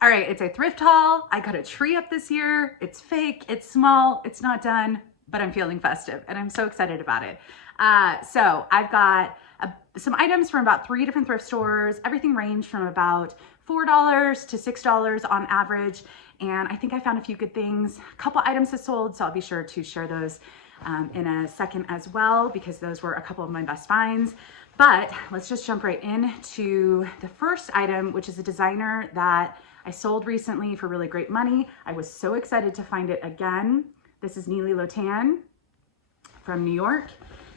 All right, it's a thrift haul. I got a tree up this year. It's fake, it's small, it's not done, but I'm feeling festive and I'm so excited about it. So I've got some items from about 3 different thrift stores. Everything ranged from about $4 to $6 on average. And I think I found a few good things. A couple items have sold, so I'll be sure to share those in a second as well, because those were a couple of my best finds. But let's just jump right into the first item, which is a designer that I sold recently for really great money. I was so excited to find it again. This is Neely Lotan from New York.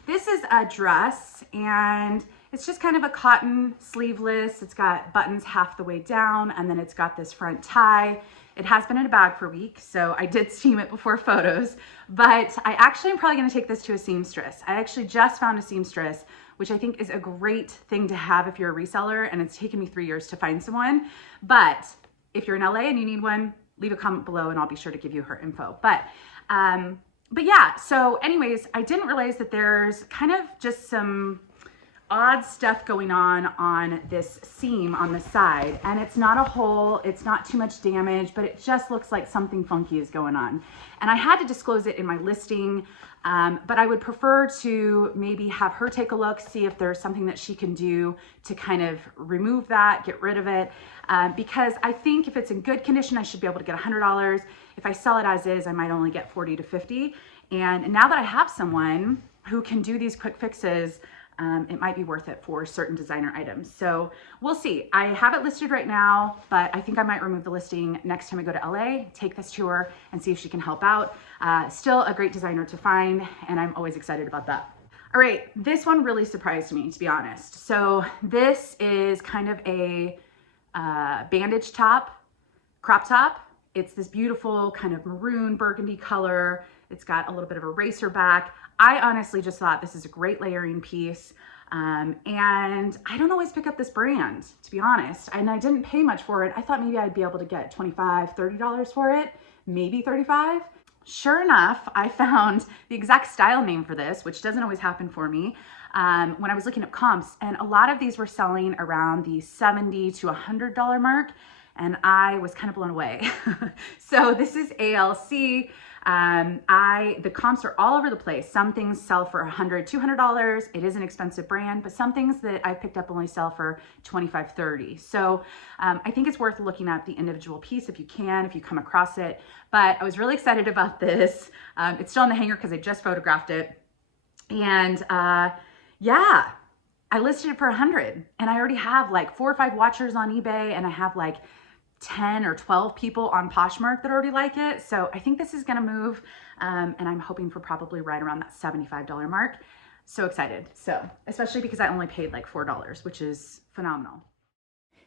This is a dress and it's just kind of a cotton sleeveless. It's got buttons half the way down and then it's got this front tie. It has been in a bag for a week, so I did steam it before photos, but I actually am probably gonna take this to a seamstress. I actually just found a seamstress, which I think is a great thing to have if you're a reseller, and it's taken me 3 years to find someone. But if you're in LA and you need one, leave a comment below and I'll be sure to give you her info. But yeah, so anyways, I didn't realize that there's kind of just some odd stuff going on this seam on the side, and it's not a hole, it's not too much damage, but it just looks like something funky is going on. And I had to disclose it in my listing, but I would prefer to maybe have her take a look, see if there's something that she can do to kind of remove that, get rid of it, because I think if it's in good condition, I should be able to get $100. If I sell it as is, I might only get 40 to 50. And now that I have someone who can do these quick fixes, it might be worth it for certain designer items. So we'll see. I have it listed right now, but I think I might remove the listing next time I go to LA, take this to her and see if she can help out. Still a great designer to find, and I'm always excited about that. All right, this one really surprised me, to be honest. So this is kind of a bandage top, crop top. It's this beautiful kind of maroon burgundy color. It's got a little bit of a racer back. I honestly just thought this is a great layering piece. And I don't always pick up this brand, to be honest. And I didn't pay much for it. I thought maybe I'd be able to get $25, $30 for it, maybe $35. Sure enough, I found the exact style name for this, which doesn't always happen for me, when I was looking at comps. And a lot of these were selling around the $70 to $100 mark. And I was kind of blown away. So this is ALC. The comps are all over the place. Some things sell for $100, $200. It is an expensive brand, but some things that I picked up only sell for $25, $30. So I think it's worth looking at the individual piece if you can, if you come across it. But I was really excited about this. It's still on the hanger because I just photographed it. And yeah, I listed it for $100, and I already have like 4 or 5 watchers on eBay, and I have like 10 or 12 people on Poshmark that already like it. So I think this is gonna move, and I'm hoping for probably right around that $75 mark. So excited. So, especially because I only paid like $4, which is phenomenal.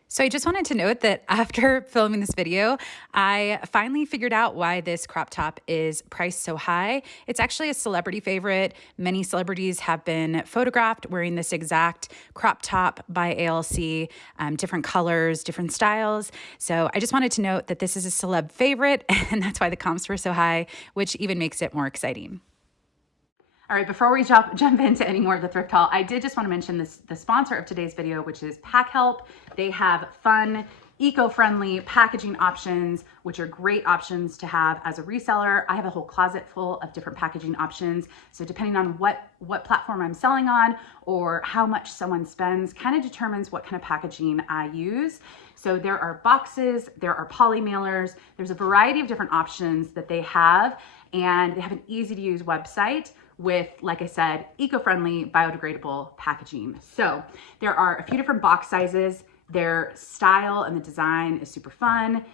So I just wanted to note that after filming this video, I finally figured out why this crop top is priced so high. It's actually a celebrity favorite. Many celebrities have been photographed wearing this exact crop top by ALC, different colors, different styles. So I just wanted to note that this is a celeb favorite, and that's why the comps were so high, which even makes it more exciting. All right, before we jump into any more of the thrift haul, I did just want to mention the sponsor of today's video, which is Packhelp. They have fun, eco-friendly packaging options, which are great options to have as a reseller. I have a whole closet full of different packaging options. So depending on what platform I'm selling on or how much someone spends kind of determines what kind of packaging I use. So there are boxes, there are poly mailers, there's a variety of different options that they have, and they have an easy to use website with, like I said, eco-friendly, biodegradable packaging. So there are a few different box sizes. Their style and the design is super fun.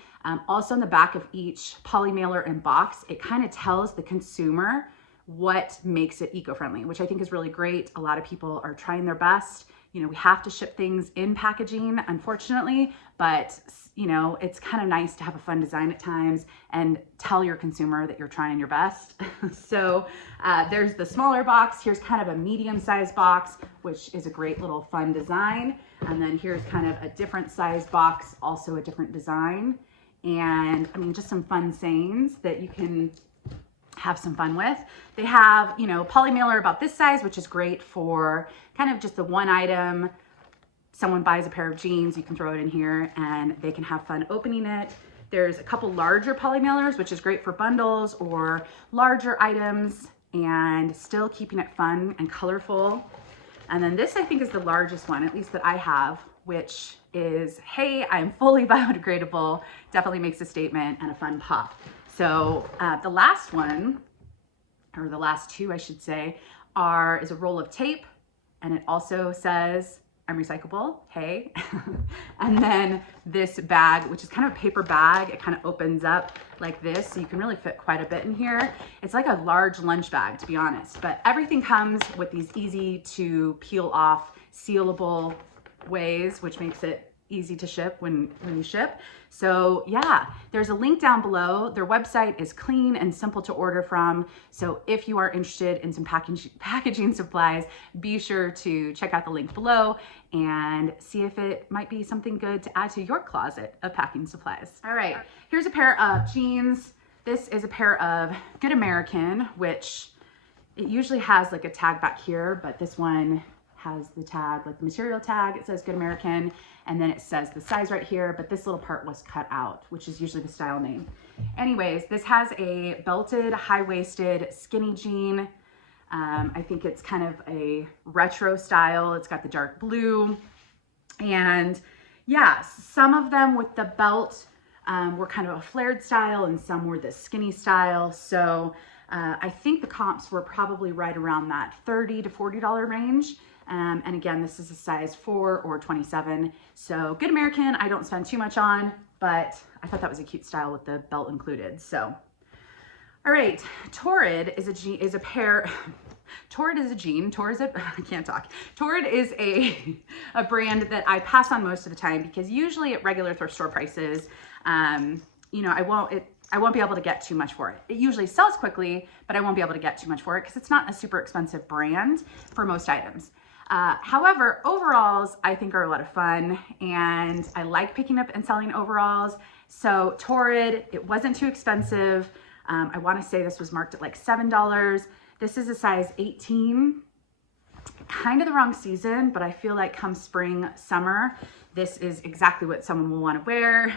Also on the back of each poly mailer and box, it kind of tells the consumer what makes it eco-friendly, which I think is really great. A lot of people are trying their best. You know, we have to ship things in packaging, unfortunately, but you know, it's kind of nice to have a fun design at times and tell your consumer that you're trying your best. So there's the smaller box. Here's kind of a medium-sized box, which is a great little fun design. And then here's kind of a different size box, also a different design. And I mean, just some fun sayings that you can have some fun with. They have, you know, poly mailer about this size, which is great for kind of just the one item someone buys a pair of jeans, you can throw it in here and they can have fun opening it. There's a couple larger poly mailers, which is great for bundles or larger items and still keeping it fun and colorful. And then this I think is the largest one, at least that I have, which is, hey, I'm fully biodegradable. Definitely makes a statement and a fun pop. So the last one, or the last two I should say, is a roll of tape, and it also says I'm recyclable, hey. And then this bag, which is kind of a paper bag, it kind of opens up like this, so you can really fit quite a bit in here. It's like a large lunch bag, to be honest, but everything comes with these easy to peel off, sealable ways, which makes it easy to ship when you ship. So yeah, there's a link down below. Their website is clean and simple to order from. So if you are interested in some packaging supplies, be sure to check out the link below and see if it might be something good to add to your closet of packing supplies. All right, here's a pair of jeans. This is a pair of Good American, which it usually has like a tag back here, but this one has the tag, like the material tag. It says Good American, and then it says the size right here, but this little part was cut out, which is usually the style name. Anyways, this has a belted, high-waisted, skinny jean. I think it's kind of a retro style. It's got the dark blue. And yeah, some of them with the belt were kind of a flared style, and some were the skinny style. So I think the comps were probably right around that $30 to $40 range. And again, this is a size 4 or 27. So Good American, I don't spend too much on, but I thought that was a cute style with the belt included. So, all right, Torrid is a jean, is a pair. Torrid is a jean. Torrid is a, I can't talk. Torrid is a brand that I pass on most of the time because usually at regular thrift store prices, you know, I won't be able to get too much for it. It usually sells quickly, but I won't be able to get too much for it because it's not a super expensive brand for most items. However, overalls I think are a lot of fun, and I like picking up and selling overalls. So Torrid, it wasn't too expensive. I want to say this was marked at like $7. This is a size 18. Kind of the wrong season, but I feel like come spring, summer, this is exactly what someone will want to wear.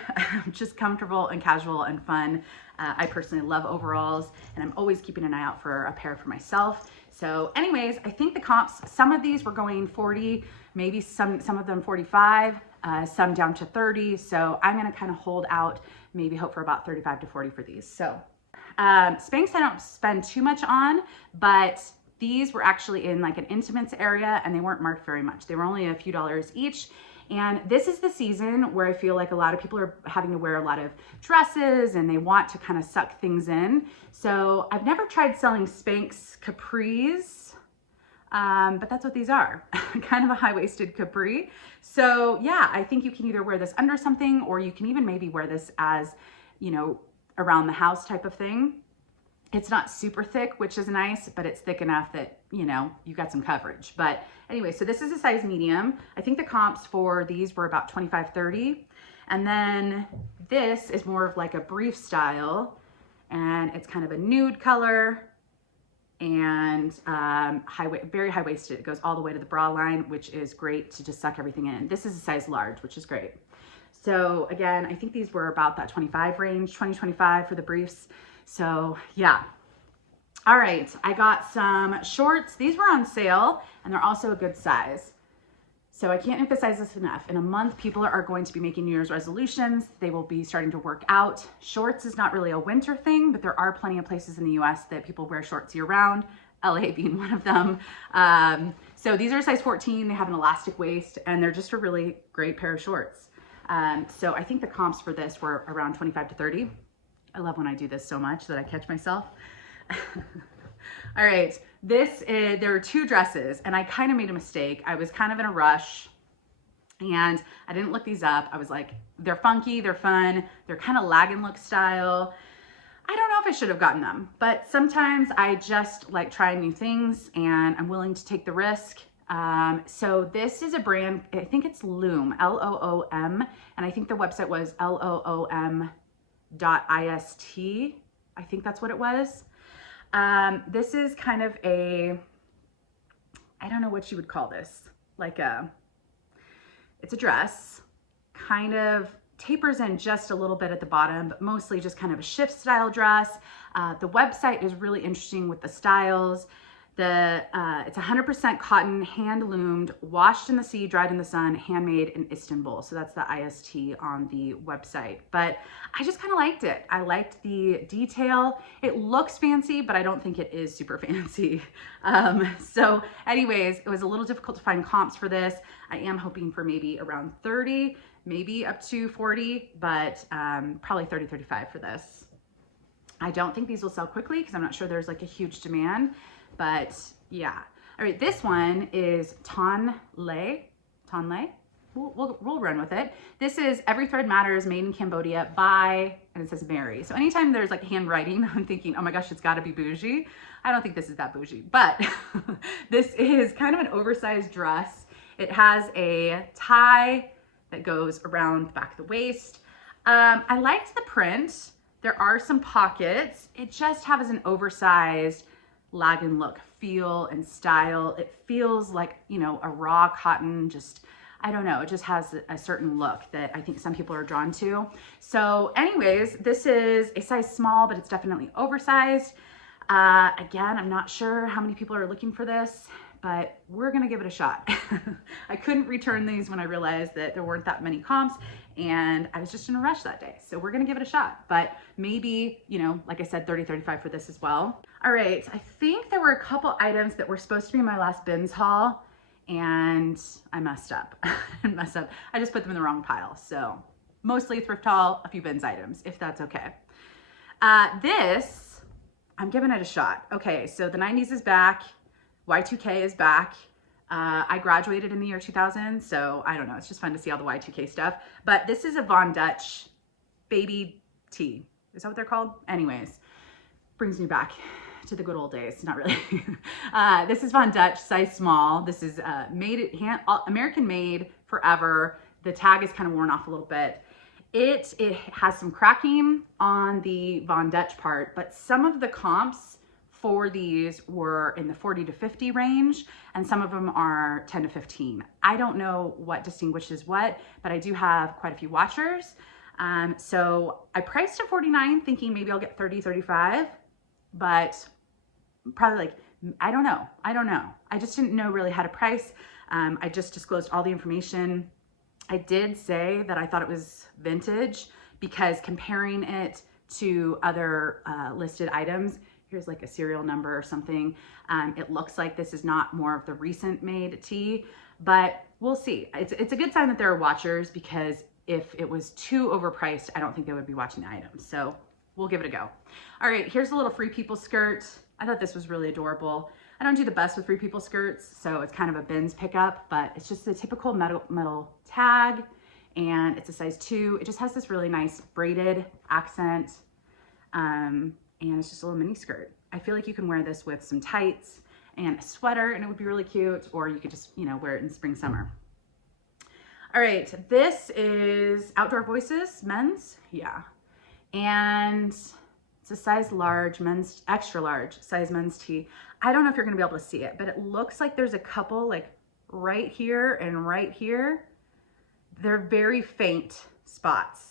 Just comfortable and casual and fun. I personally love overalls, and I'm always keeping an eye out for a pair for myself. So anyways, I think the comps, some of these were going 40, maybe some of them 45, some down to 30. So I'm going to kind of hold out, maybe hope for about 35 to 40 for these. So Spanx I don't spend too much on, but these were actually in like an intimates area and they weren't marked very much. They were only a few dollars each. And this is the season where I feel like a lot of people are having to wear a lot of dresses and they want to kind of suck things in. So I've never tried selling Spanx capris, but that's what these are, kind of a high-waisted capri. So yeah, I think you can either wear this under something or you can even maybe wear this as, you know, around the house type of thing. It's not super thick, which is nice, but it's thick enough that, you know, you got some coverage. But anyway, so this is a size medium. I think the comps for these were about 25, 30. And then this is more of like a brief style, and it's kind of a nude color and very high-waisted. It goes all the way to the bra line, which is great to just suck everything in. This is a size large, which is great. So again, I think these were about that 25 range, 20, 25 for the briefs. So yeah. All right, I got some shorts. These were on sale and they're also a good size. So I can't emphasize this enough. In a month, people are going to be making New Year's resolutions. They will be starting to work out. Shorts is not really a winter thing, but there are plenty of places in the US that people wear shorts year round, LA being one of them. So these are size 14. They have an elastic waist and they're just a really great pair of shorts. So I think the comps for this were around 25 to 30. I love when I do this so much that I catch myself. All right, there are two dresses and I kind of made a mistake. I was kind of in a rush and I didn't look these up. I was like, they're funky, they're fun, they're kind of lag and look style. I don't know if I should have gotten them, but sometimes I just like trying new things and I'm willing to take the risk. So this is a brand, I think it's Loom, L-O-O-M, and I think the website was LOOM.ist. I think that's what it was. This is kind of a, I don't know what you would call this, like a It's a dress, kind of tapers in just a little bit at the bottom, but mostly just kind of a shift style dress. The website is really interesting with the styles. It's 100% cotton, hand loomed, washed in the sea, dried in the sun, handmade in Istanbul. So that's the IST on the website. But I just kind of liked it. I liked the detail. It looks fancy, but I don't think it is super fancy. So anyways, it was a little difficult to find comps for this. I am hoping for maybe around 30, maybe up to 40, but probably 30, 35 for this. I don't think these will sell quickly because I'm not sure there's like a huge demand. But yeah. All right, this one is Tonle. We'll run with it. This is Every Thread Matters, made in Cambodia by, and it says Mary. So anytime there's like handwriting, I'm thinking, oh my gosh, it's gotta be bougie. I don't think this is that bougie, but this is kind of an oversized dress. It has a tie that goes around the back of the waist. I liked the print. There are some pockets. It just has an oversized Lagan look, feel and style. It feels like, you know, a raw cotton, just, I don't know, it just has a certain look that I think some people are drawn to. So anyways, this is a size small, but it's definitely oversized. Again, I'm not sure how many people are looking for this, but we're gonna give it a shot. I couldn't return these when I realized that there weren't that many comps, and I was just in a rush that day. So we're gonna give it a shot, but maybe, you know, like I said, 30, 35 for this as well. All right, I think there were a couple items that were supposed to be in my last bins haul, and I messed up. I just put them in the wrong pile. So mostly thrift haul, a few bins items, if that's okay. This, I'm giving it a shot. Okay, so the 90s is back. Y2K is back. I graduated in the year 2000, so I don't know. It's just fun to see all the Y2K stuff. But this is a Von Dutch baby tee. Is that what they're called? Anyways, brings me back to the good old days. Not really. This is Von Dutch, size small. This is American made forever. The tag is kind of worn off a little bit. It has some cracking on the Von Dutch part, but some of the comps for these were in the 40 to 50 range, and some of them are 10 to 15. I don't know what distinguishes what, but I do have quite a few watchers. So I priced at 49 thinking maybe I'll get 30, 35, but probably like, I don't know. I just didn't know really how to price. I just disclosed all the information. I did say that I thought it was vintage because comparing it to other listed items, here's like a serial number or something. It looks like this is not more of the recent made tee, but we'll see. It's a good sign that there are watchers, because if it was too overpriced, I don't think they would be watching the items. So we'll give it a go. All right, here's a little Free People skirt. I thought this was really adorable. I don't do the best with Free People skirts, so it's kind of a bins pickup, but it's just the typical metal tag, and it's a size 2. It just has this really nice braided accent. And it's just a little mini skirt. I feel like you can wear this with some tights and a sweater, and it would be really cute, or you could just, you know, wear it in spring, summer. All right, this is Outdoor Voices, men's, yeah. And it's a size large, men's, extra large size men's tee. I don't know if you're gonna be able to see it, but it looks like there's a couple like right here and right here. They're very faint spots.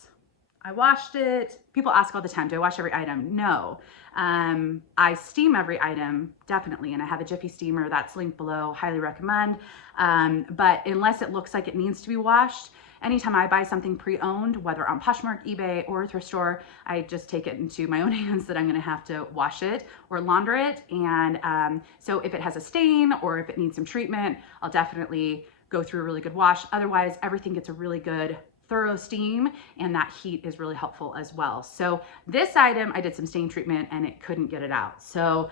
I washed it. People ask all the time, do I wash every item? No. I steam every item, definitely, and I have a Jiffy steamer that's linked below, highly recommend. But unless it looks like it needs to be washed, anytime I buy something pre-owned, whether on Poshmark, eBay, or a thrift store, I just take it into my own hands that I'm gonna have to wash it or launder it. And so if it has a stain or if it needs some treatment, I'll definitely go through a really good wash. Otherwise, everything gets a really good thorough steam, and that heat is really helpful as well. So this item, I did some stain treatment and it couldn't get it out. So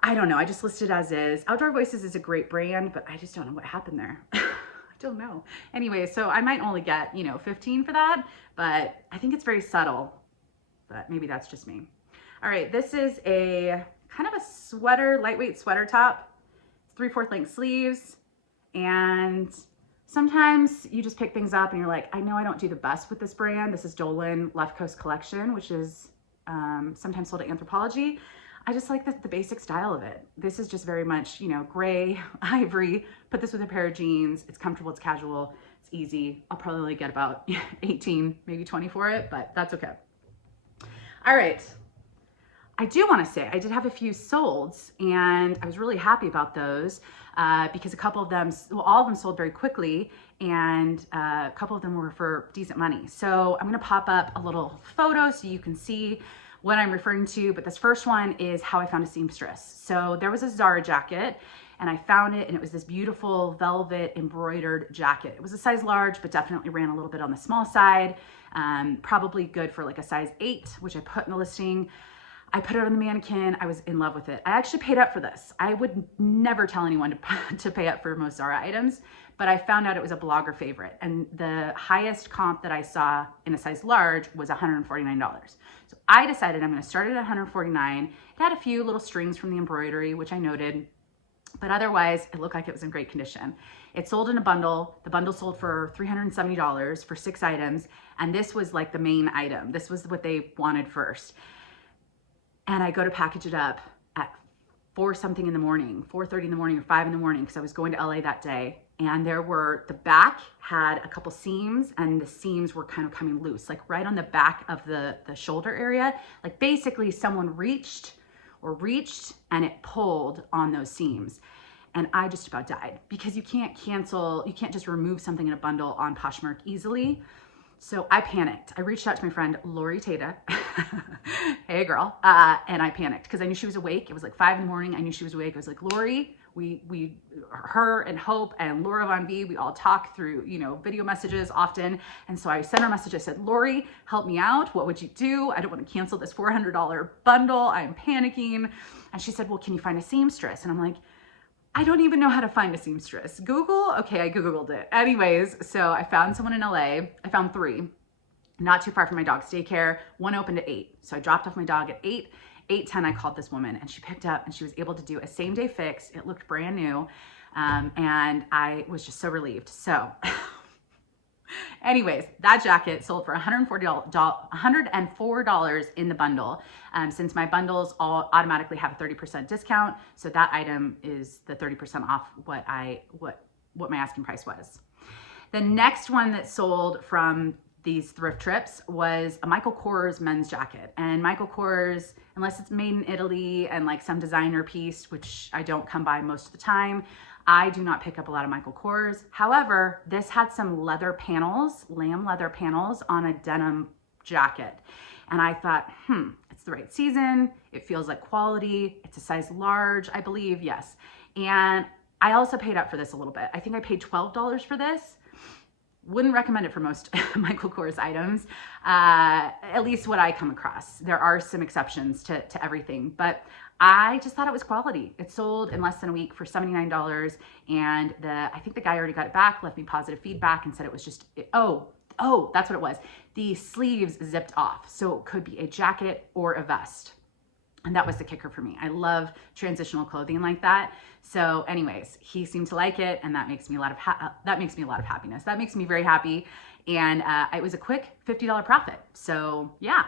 I don't know, I just listed as is. Outdoor Voices is a great brand, but I just don't know what happened there. I don't know. Anyway, so I might only get, you know, 15 for that, but I think it's very subtle, but maybe that's just me. All right, this is a kind of a sweater, lightweight sweater top. It's 3/4 length sleeves, and sometimes you just pick things up and you're like, I know I don't do the best with this brand. This is Dolan Left Coast Collection, which is sometimes sold at Anthropologie. I just like the basic style of it. This is just very much, you know, gray, ivory. Put this with a pair of jeans. It's comfortable, it's casual. It's easy. I'll probably only get about 18, maybe 20 for it, but that's okay. All right. I do want to say I did have a few solds, and I was really happy about those because a couple of them, well, all of them sold very quickly, and a couple of them were for decent money. So I'm going to pop up a little photo so you can see what I'm referring to, but this first one is how I found a seamstress. So there was a Zara jacket, and I found it, and it was this beautiful velvet embroidered jacket. It was a size large, but definitely ran a little bit on the small side. Probably good for like a size 8, which I put in the listing. I put it on the mannequin. I was in love with it. I actually paid up for this. I would never tell anyone to pay up for most Zara items, but I found out it was a blogger favorite. And the highest comp that I saw in a size large was $149. So I decided I'm gonna start it at $149. It had a few little strings from the embroidery, which I noted, but otherwise it looked like it was in great condition. It sold in a bundle. The bundle sold for $370 for 6 items. And this was like the main item. This was what they wanted first. And I go to package it up at 4 something in the morning, 4:30 in the morning or 5 in the morning, because I was going to LA that day. And the back had a couple seams, and the seams were kind of coming loose, like right on the back of the shoulder area. Like basically someone reached and it pulled on those seams. And I just about died because you can't just remove something in a bundle on Poshmark easily. So I panicked. I reached out to my friend, Lori Tata. Hey girl. And I panicked because I knew she was awake. It was like 5 in the morning. I knew she was awake. I was like, Lori, her and Hope and Laura Von V, we all talk through, video messages often. And so I sent her a message. I said, Lori, help me out. What would you do? I don't want to cancel this $400 bundle. I'm panicking. And she said, well, can you find a seamstress? And I'm like, I don't even know how to find a seamstress. Google? Okay, I Googled it. Anyways, so I found someone in LA. I found 3, not too far from my dog's daycare. One opened at 8. So I dropped off my dog at 8. 8:10, I called this woman, and she picked up, and she was able to do a same-day fix. It looked brand new, and I was just so relieved. So anyways, that jacket sold for $104 in the bundle. Since my bundles all automatically have a 30% discount, so that item is the 30% off what my asking price was. The next one that sold from these thrift trips was a Michael Kors men's jacket. And Michael Kors, unless it's made in Italy and like some designer piece, which I don't come by most of the time, I do not pick up a lot of Michael Kors. However, this had some leather panels, lamb leather panels on a denim jacket. And I thought, it's the right season. It feels like quality. It's a size large, I believe, yes. And I also paid up for this a little bit. I think I paid $12 for this. Wouldn't recommend it for most Michael Kors items, at least what I come across. There are some exceptions to everything, but I just thought it was quality. It sold in less than a week for $79, and I think the guy already got it back, left me positive feedback, and said it was just, oh, that's what it was. The sleeves zipped off, so it could be a jacket or a vest. And that was the kicker for me. I love transitional clothing like that. So anyways, he seemed to like it, and that makes me a lot of happiness. That makes me very happy. And it was a quick $50 profit. So yeah.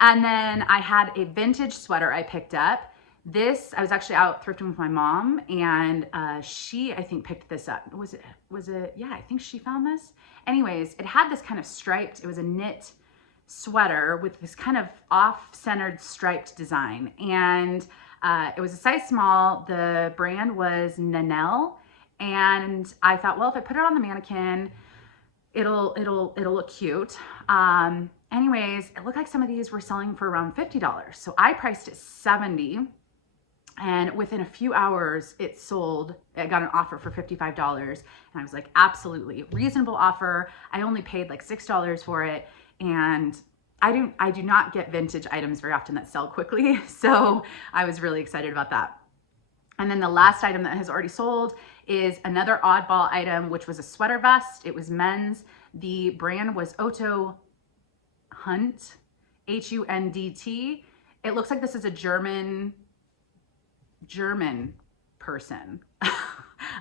And then I had a vintage sweater I picked up. This, I was actually out thrifting with my mom, and she, I think, picked this up. Was it? Yeah, I think she found this. Anyways, it had this kind of striped, it was a knit sweater with this kind of off-centered striped design, and it was a size small. The brand was Nanelle, and I thought, well, if I put it on the mannequin, it'll look cute. Anyways, it looked like some of these were selling for around $50, so I priced it $70, and within a few hours it sold. I got an offer for $55, and I was like, absolutely reasonable offer. I only paid like $6 for it. And I do not get vintage items very often that sell quickly. So I was really excited about that. And then the last item that has already sold is another oddball item, which was a sweater vest. It was men's. The brand was Otto Hunt, Hundt. It looks like this is a German person.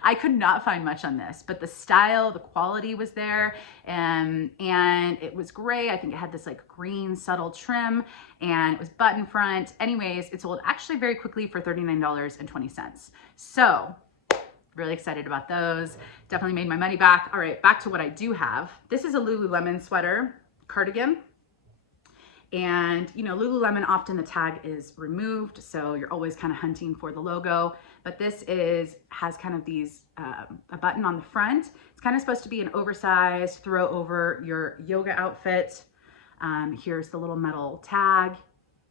I could not find much on this, but the style, the quality was there, and it was gray. I think it had this like green subtle trim, and it was button front. Anyways, it sold actually very quickly for $39.20. So Really excited about those. Definitely made my money back. All right, back to what I do have. This is a Lululemon sweater cardigan. And you know, Lululemon, often the tag is removed, so you're always kind of hunting for the logo. But this has kind of these, a button on the front. It's kind of supposed to be an oversized throw over your yoga outfit. Here's the little metal tag.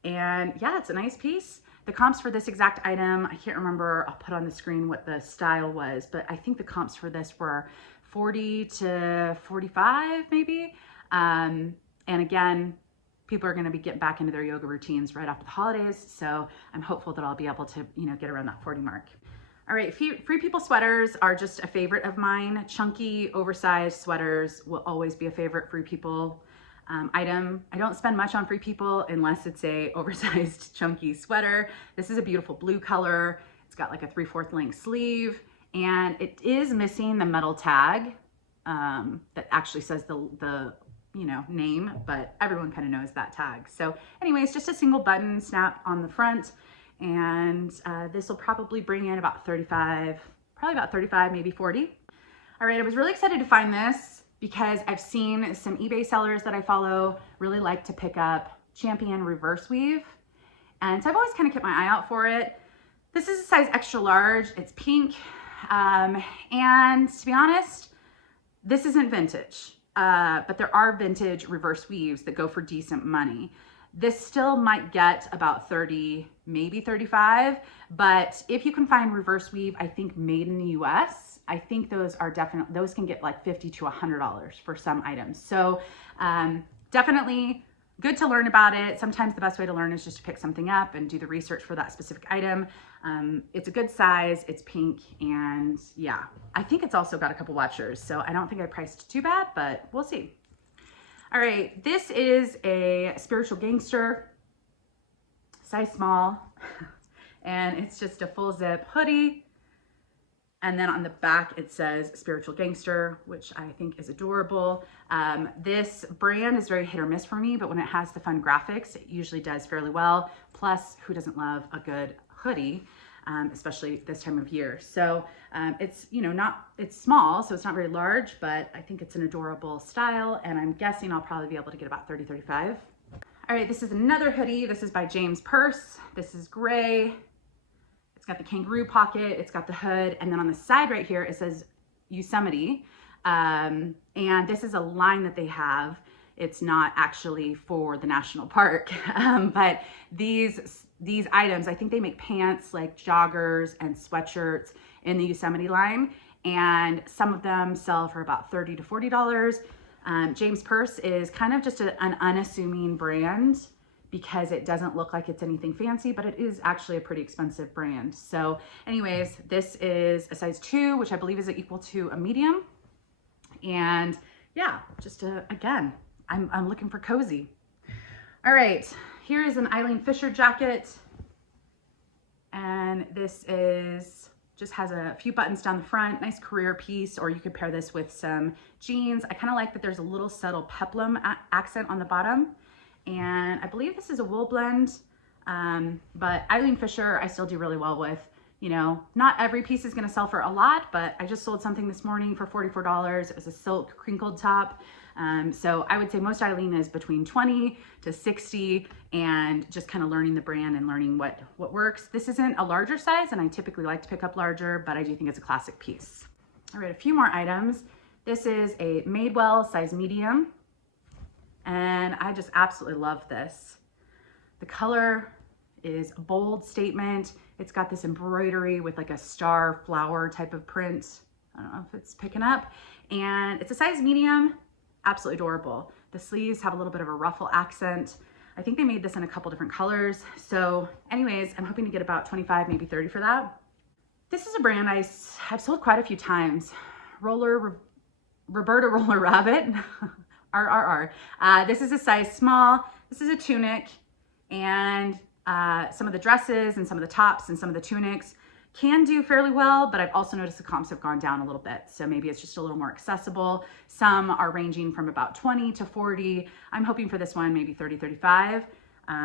And yeah, it's a nice piece. The comps for this exact item, I can't remember, I'll put on the screen what the style was, but I think the comps for this were 40 to 45 maybe. And again, people are going to be getting back into their yoga routines right after the holidays. So I'm hopeful that I'll be able to, you know, get around that 40 mark. All right, Free People sweaters are just a favorite of mine. Chunky, oversized sweaters will always be a favorite Free People item. I don't spend much on Free People unless it's a oversized chunky sweater. This is a beautiful blue color. It's got like a 3/4 length sleeve, and it is missing the metal tag that actually says the you know, name, but everyone kind of knows that tag. So anyways, just a single button snap on the front, and this will probably bring in about 35, maybe 40. All right, I was really excited to find this because I've seen some eBay sellers that I follow really like to pick up Champion reverse weave. And so I've always kind of kept my eye out for it. This is a size extra large, it's pink. And to be honest, this isn't vintage. But there are vintage reverse weaves that go for decent money. This still might get about 30, maybe 35, but if you can find reverse weave, I think made in the US, I think those are definitely, those can get like $50 to $100 for some items. So definitely good to learn about it. Sometimes the best way to learn is just to pick something up and do the research for that specific item. It's a good size, it's pink, and yeah, I think it's also got a couple watchers, so I don't think I priced too bad, but we'll see. All right, this is a Spiritual Gangster, size small, and it's just a full zip hoodie. And then on the back, it says Spiritual Gangster, which I think is adorable. This brand is very hit or miss for me, but when it has the fun graphics, it usually does fairly well. Plus, who doesn't love a good hoodie, especially this time of year? So it's, you know, it's small, so it's not very large, but I think it's an adorable style, and I'm guessing I'll probably be able to get about 30, 35. All right, this is another hoodie. This is by James Purse. This is gray. It's got the kangaroo pocket, it's got the hood, and then on the side right here, it says Yosemite. And this is a line that they have. It's not actually for the national park, but these items, I think they make pants like joggers and sweatshirts in the Yosemite line, and some of them sell for about $30 to $40. James Purse is kind of just an unassuming brand because it doesn't look like it's anything fancy, but it is actually a pretty expensive brand. So anyways, this is a size 2, which I believe is equal to a medium. And yeah, just again, I'm looking for cozy. All right, here is an Eileen Fisher jacket. And this just has a few buttons down the front, nice career piece, or you could pair this with some jeans. I kind of like that there's a little subtle peplum accent on the bottom. And I believe this is a wool blend, but Eileen Fisher I still do really well with. You know, not every piece is gonna sell for a lot, but I just sold something this morning for $44. It was a silk crinkled top. So I would say most Eileen is between 20 to 60, and just kind of learning the brand and learning what works. This isn't a larger size, and I typically like to pick up larger, but I do think it's a classic piece. All right, a few more items. This is a Madewell size medium, and I just absolutely love this. The color is a bold statement. It's got this embroidery with like a star flower type of print. I don't know if it's picking up. And it's a size medium, absolutely adorable. The sleeves have a little bit of a ruffle accent. I think they made this in a couple different colors. So anyways, I'm hoping to get about 25, maybe 30 for that. This is a brand I've sold quite a few times. Roberta Roller Rabbit, RRR. This is a size small. This is a tunic, and some of the dresses and some of the tops and some of the tunics can do fairly well, but I've also noticed the comps have gone down a little bit. So maybe it's just a little more accessible. Some are ranging from about 20 to 40. I'm hoping for this one, maybe 30, 35.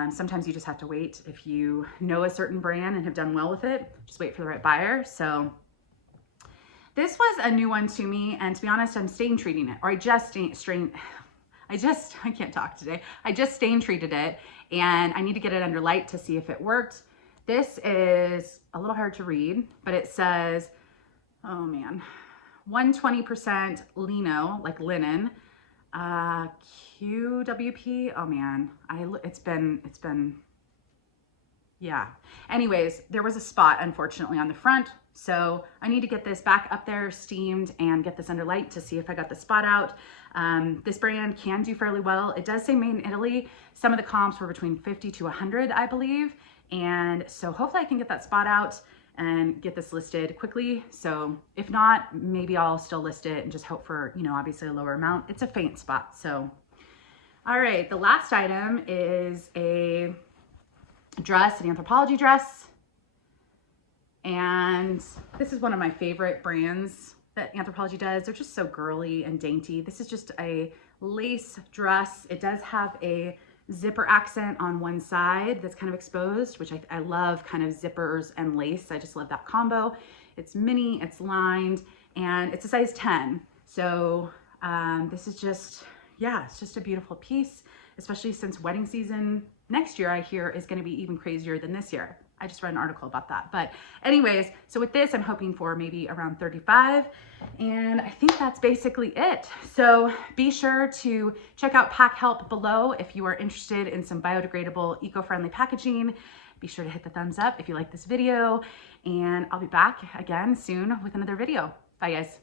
Sometimes you just have to wait. If you know a certain brand and have done well with it, just wait for the right buyer. So This was a new one to me, and to be honest, I'm stain treating it, or I can't talk today. I just stain treated it, and I need to get it under light to see if it worked. This is a little hard to read, but it says, oh man, 120% lino, like linen, QWP. Oh man, it's been, yeah. Anyways, there was a spot, unfortunately, on the front. So I need to get this back up there steamed and get this under light to see if I got the spot out. This brand can do fairly well. It does say made in Italy. Some of the comps were between 50 to 100, I believe. And so hopefully I can get that spot out and get this listed quickly. So if not, maybe I'll still list it and just hope for, you know, obviously a lower amount. It's a faint spot. So, all right, the last item is a dress, an anthropology dress. And this is one of my favorite brands that Anthropologie does. They're just so girly and dainty. This is just a lace dress. It does have a zipper accent on one side that's kind of exposed, which I love, kind of zippers and lace. I just love that combo. It's mini, it's lined, and it's a size 10. So this is just, yeah, it's just a beautiful piece, especially since wedding season next year, I hear, is going to be even crazier than this year. I just read an article about that. But anyways, so with this, I'm hoping for maybe around 35. And I think that's basically it. So be sure to check out Packhelp below if you are interested in some biodegradable, eco-friendly packaging. Be sure to hit the thumbs up if you like this video. And I'll be back again soon with another video. Bye, guys.